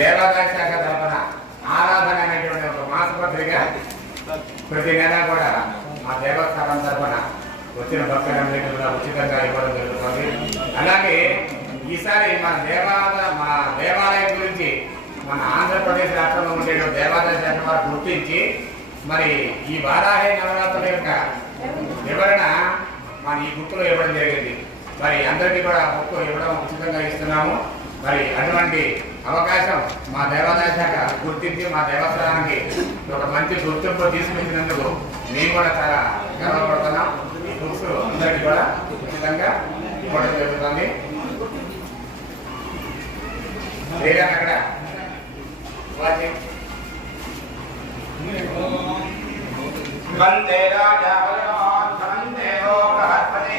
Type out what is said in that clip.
దేవాదాయ శాఖ తరఫున ఆరాధన అనేటువంటి ఒక మాసపత్రిక ప్రతి నెల కూడా మా దేవస్థానం తరఫున వచ్చిన భక్తులందరికీ కూడా ఉచితంగా ఇవ్వడం జరుగుతుంది. అలాగే ఈసారి మా దేవాలయం గురించి మన ఆంధ్రప్రదేశ్ రాష్ట్రంలో ఉండే దేవాదాయ శాఖ వారు గుర్తించి మరి ఈ వారాహి నవరాత్రుల యొక్క వివరణ మన ఈ బుక్లో ఇవ్వడం జరిగింది. మరి అందరికీ కూడా బుక్ ఇవ్వడం ఉచితంగా ఇస్తున్నాము. మరి అటువంటి అవకాశం మా దేవాదాయ శాఖ గుర్తించి మా దేవస్థానానికి ఒక మంచి గుర్తింపు తీసుకొచ్చినందుకు మేము కూడా చాలా గర్వపడుతున్నాం. ఈ బుక్స్ అందరికీ కూడా ఉచితంగా ఇవ్వడం జరుగుతుంది. అక్కడ వందే రాజా వందే బృహస్పతి